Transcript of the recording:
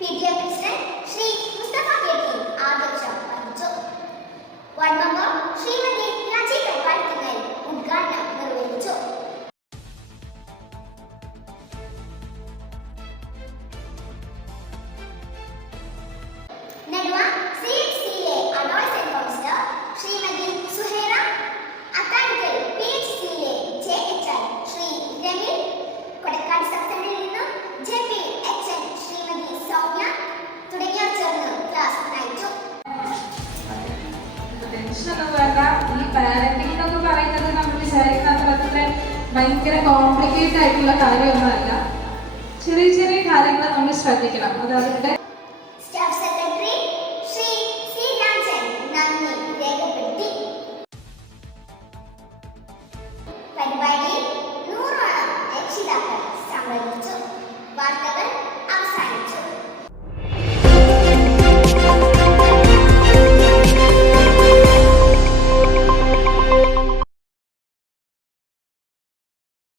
PTA President Shri Mustafa KT ആദർശം വഹിച്ചു. Ward member Shrimati രാജി കൈപ്പാട്ടിങ്ങൽ ഉദ്ഘാടനം നിർവഹിച്ചു. Neduva CHCA adolescent counsellor Shrimati Suhaira, Athanikkal PHCA JHI Shri Rami, Kodakkad സബ്സെന്ററിൽ നിന്നും JPHN ശ്രീമതി സൗമ്യ തുടങ്ങിയവർ ചേർന്ന് ക്ലാസ് നയിച്ചു. ടെൻഷനൊന്നും വേണ്ട. ഈ പാരന്റിംഗ് എന്നൊക്കെ പറയുന്നത് നമ്മൾ വിചാരിക്കുന്ന അത്ര ഭയങ്കര കോംപ്ലിക്കേറ്റഡ് ആയിട്ടുള്ള കാര്യമൊന്നുമല്ല. ചെറിയ ചെറിയ കാര്യങ്ങൾ നമ്മൾ ശ്രദ്ധിക്കണം. അത് അവരുടെ